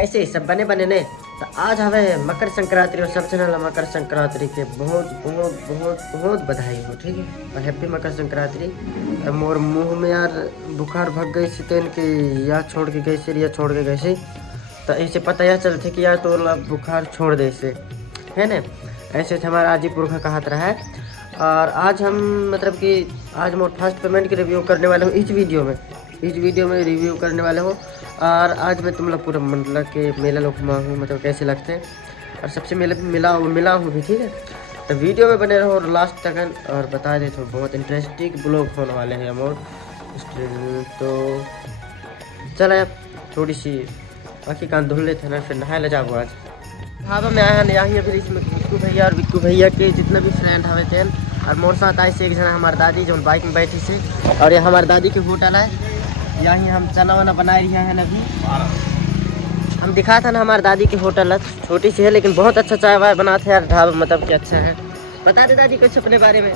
ऐसे ही सब बने बने ने। तो आज हमें मकर संक्रांति और सब चैनल मकर संक्रांति के बहुत बहुत बहुत बहुत बधाई हो, ठीक है, और हैप्पी मकर संक्रांति। तो मोर मुंह में यार बुखार भग गई सी तेन के या छोड़ के गई से या छोड़ के गई सी, तो ऐसे पता यह चलते कि यार तो बुखार छोड़ दे से है ना। ऐसे हमारा आज ही पुरखा कहा रहा है। और आज हम मतलब कि आज मोर फर्स्ट पेमेंट की रिव्यू करने वाले हूँ इस वीडियो में रिव्यू करने वाले हूँ। और आज मैं तुम लोग पूरा मतलब के मेला लोग घुमा हूँ, मतलब कैसे लगते हैं और सबसे मिला हूँ भी, ठीक है। तो वीडियो में बने रहो और लास्ट तक, और बता दे तो बहुत इंटरेस्टिंग ब्लॉग होने वाले हैं मोर। तो चलो अब थोड़ी सी बाकी कान धुल लेते हैं ना, फिर नहाए ले जाओ आज। हाँ मैं आया यहाँ अभी इसमें बिक्कू भैया और बिक्कू भैया के जितने भी फ्रेंड हवे थे, और मोर साथ आए से एक जना हमारी दादी जो बाइक में बैठी से। और ये हमारी दादी की होटल है, यहीं हम चना वना बना रही हैं अभी। हम दिखाया था ना हमारी दादी की होटल है, छोटी सी है लेकिन बहुत अच्छा चाय वाय बनाते हैं यार, ढाबा मतलब कि अच्छा है। बता दे दादी कुछ अपने बारे में।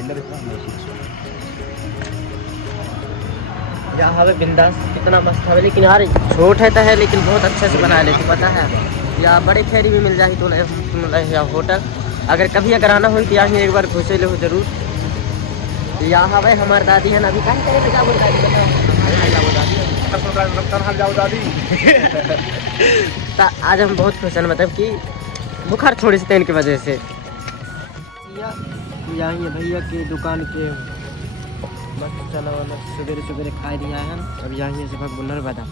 यहाँ हवे बिंदास कितना मस्त है, लेकिन यार छोट है तो है लेकिन बहुत अच्छे से बना लेती, पता है। या बड़े फेरी भी मिल जाती तो या होटल अगर कभी अगर आना हो तो यहाँ एक बार घुसे ले हो जरूर। यहाँ हवे हमारी दादी है ना, अभी कहाँ करे दादी। तो आज हम बहुत खुश हैं, मतलब कि बुखार थोड़ी सी तेन की वजह से। यहाँ भैया की दुकान के मस्त चना वाना सवेरे खाई दिया है। अब यहाँ से भग बुनर बदा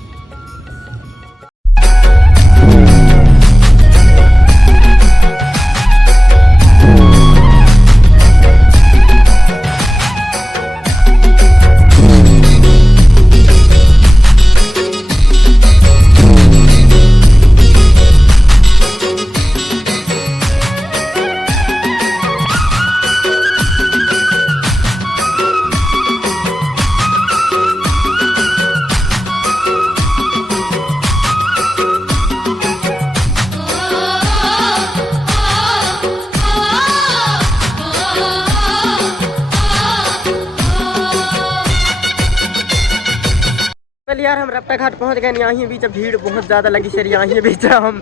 यार। हम रप्ता घाट पहुंच गए, यहाँ बीच भीड़ बहुत ज़्यादा लगी सर। यहाँ बीच हम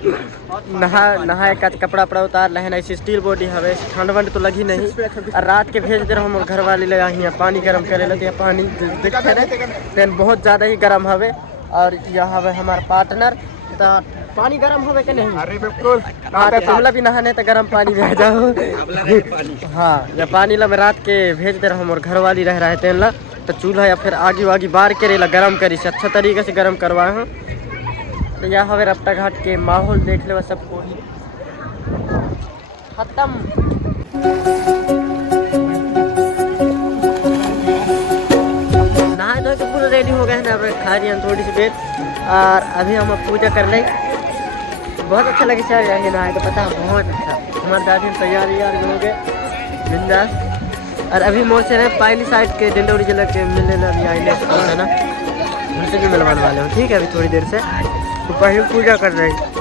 नहाए का कपड़ा वपड़ा उतार रहे हैं, स्टील बॉडी हवे, ठंड वंड तो लगी नहीं। और रात के भेज दे रहे हम घर वाले यहाँ पानी गर्म करे लगे, पानी दिखते रहे बहुत ज़्यादा ही गर्म हवे। और यहाँ हवे हमारे पार्टनर, तो पानी गर्म होवे कि नहीं? अरे बिल्कुल, तुमला भी नहाने तो गर्म पानी में आ जाओ। हाँ या पानी ला मैं रात के भेज दे रहा हूँ और घर वाली रह रहे थे ला, तो चूल्हा या फिर आगी बार के रेला गर्म करी से अच्छा तरीके से गर्म करवाए हैं। तो यहाँ हवे रप्ता घाट के माहौल देख ले सबको ही खत्म। नहाए धो के पूरा रेडी हो गए हैं ना, खा रही हम थोड़ी सी देर। और अभी हम पूजा कर ले, बहुत अच्छा लगे सर यहाँ नहाए तो, पता है बहुत अच्छा। हमारे दादी तैयारी हो गए बिंदास। और अभी मोर से पायली साइड के डिंडोरी जिला के मिलने अभी आए है ना, उनसे भी मिलवाने वाले हूँ, ठीक है। अभी थोड़ी देर से तो पहले पूजा कर रहे हैं।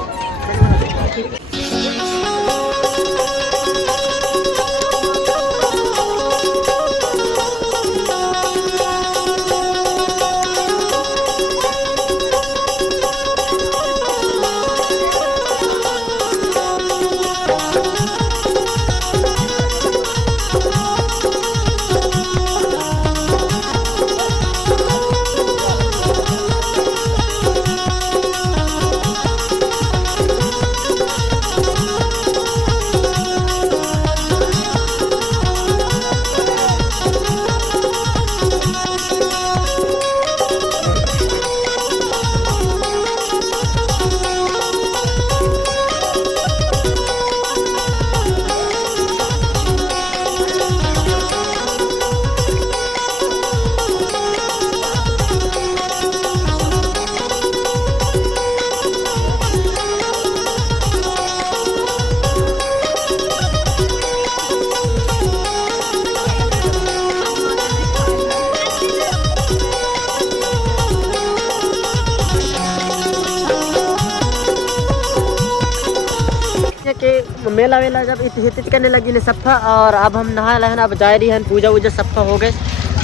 के मेला वेला जब हित करने लगी ने सफ़ा, और अब हम नहा लहन अब जा रही हैं, पूजा वूजा सफ़ा हो गए।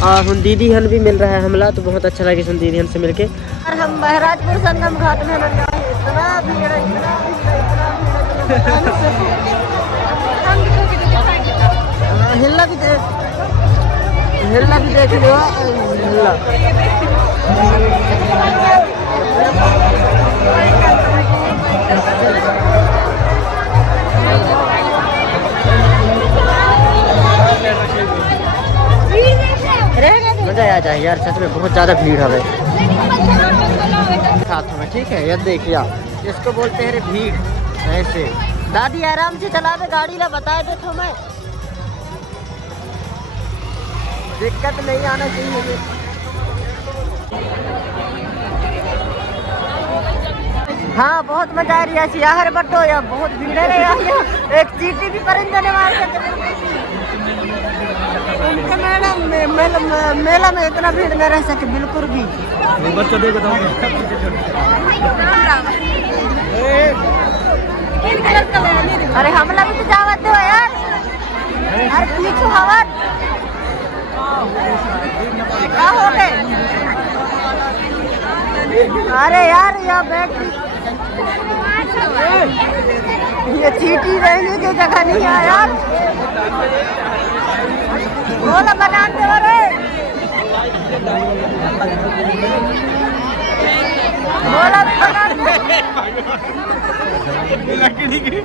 और हम दीदी हन भी मिल रहा है हमला, तो बहुत अच्छा लगे सुन दीदी हन से मिलके। और हम महाराजपुर संगम घाट में इतना भीड़ है, इतना भीड़ है। हिलना भी देख लो, हिलना मजा आ जाए यार, सच में बहुत ज्यादा भीड़ है साथ में। ठीक है, ये देखिए आप, इसको बोलते हैं रे भीड़। ऐसे दादी आराम से चला दे गाड़ी ला, बता दे तो मैं, दिक्कत नहीं आना चाहिए। हाँ बहुत मजा आ रही है यार, बटो यार बहुत भीड़ है यार, एक चीटी भी परिंदे ने मार के। मेला में इतना भीड़ नहीं रह सके बिल्कुल भी। बच्चों देखो तो अरे हमला भी तो जावत दो यार, अरे पीछू हवा क्या हो गए। अरे यार यह बैटरी, ये चीटी रहने की जगह नहीं है यार, बोला बनाते हो रे, बोला लकड़ी की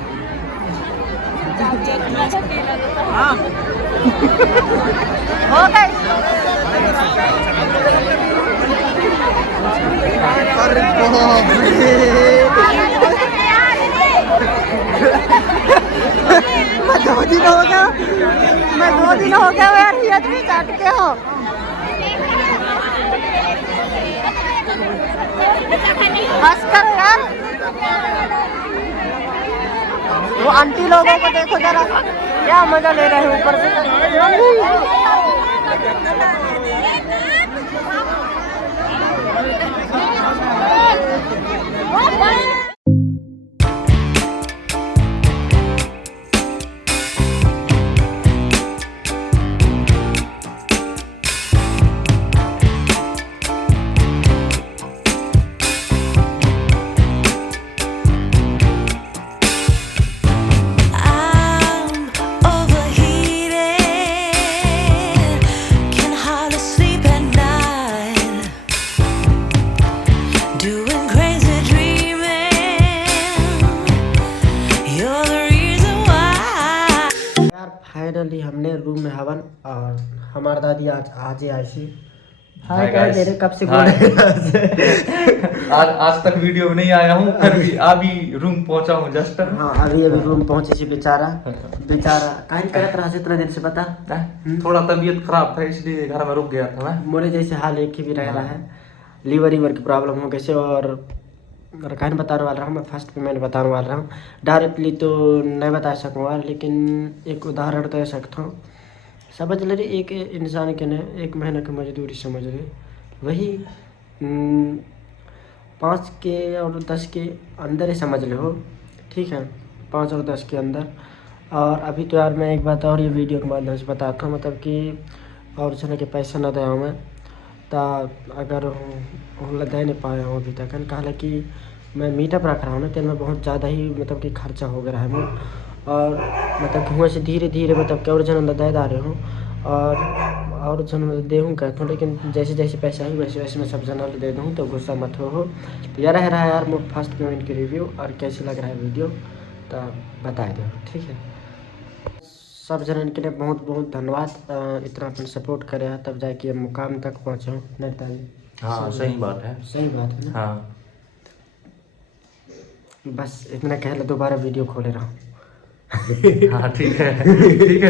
हो गई। मैं 2 दिन हो गया यार, ये भी काट के हो। बस कर यार, वो आंटी लोगों को देखो जरा, क्या मजा ले रहे हैं ऊपर से। फाइनली हमने रूम में हवन, और हमारी दादी आज ही आई थी। हाय गाइस, तेरे कब से बोल रहे आज तक वीडियो में नहीं आया हूँ, फिर भी अभी रूम पहुंचा हूँ जस्ट। हाँ अभी रूम पहुंचे छी। बेचारा काहे करत रहा इतना दिन से, पता थोड़ा तबीयत खराब था इसलिए घर में रुक गया था मैं। मोरे जैसे हाल एक ही भी रह रहा है, लीवर की प्रॉब्लम हो गई। और कहने बताने वाला हूँ मैं, फर्स्ट पे मैंने बताने वाला हूँ, डायरेक्टली तो नहीं बता सकूँगा, लेकिन एक उदाहरण दे सकता हूँ। समझ ले, एक इंसान के ने 1 महीने की मजदूरी समझ ले, वही 5 के और 10 के अंदर ही समझ ले हो। ठीक है, 5 और 10 के अंदर। और अभी तो यार मैं एक बात और ये वीडियो के माध्यम से बताता हूँ, मतलब कि और सुना के पैसा न दे मैं ता अगर दे नहीं पाया हूँ अभी तक। कहा कि मैं मीटअप रख रहा हूँ ना, तो मैं बहुत ज़्यादा ही मतलब कि खर्चा हो गया है मैं, और मतलब कि हुआ से धीरे धीरे मतलब कि और जन दे दा रहे हूँ, और जन दे हूँ कहता हूँ, लेकिन जैसे जैसे पैसा है वैसे वैसे मैं सब जन दे दूँ, तो गुस्सा मत हो। तो यह रह रहा है यार मुझ फर्स्ट पेमेंट की रिव्यू, और कैसी लग रहा है वीडियो तो बता दो। ठीक है, सब जनन के लिए बहुत बहुत धन्यवाद, इतना अपन सपोर्ट करे हैं तब जाके मुकाम तक पहुँचे हूँ। नहीं, हाँ सही बात है, सही बात है ना। हाँ बस इतना कह लो, दोबारा वीडियो खोले रहा हूँ। हाँ ठीक है, ठीक है।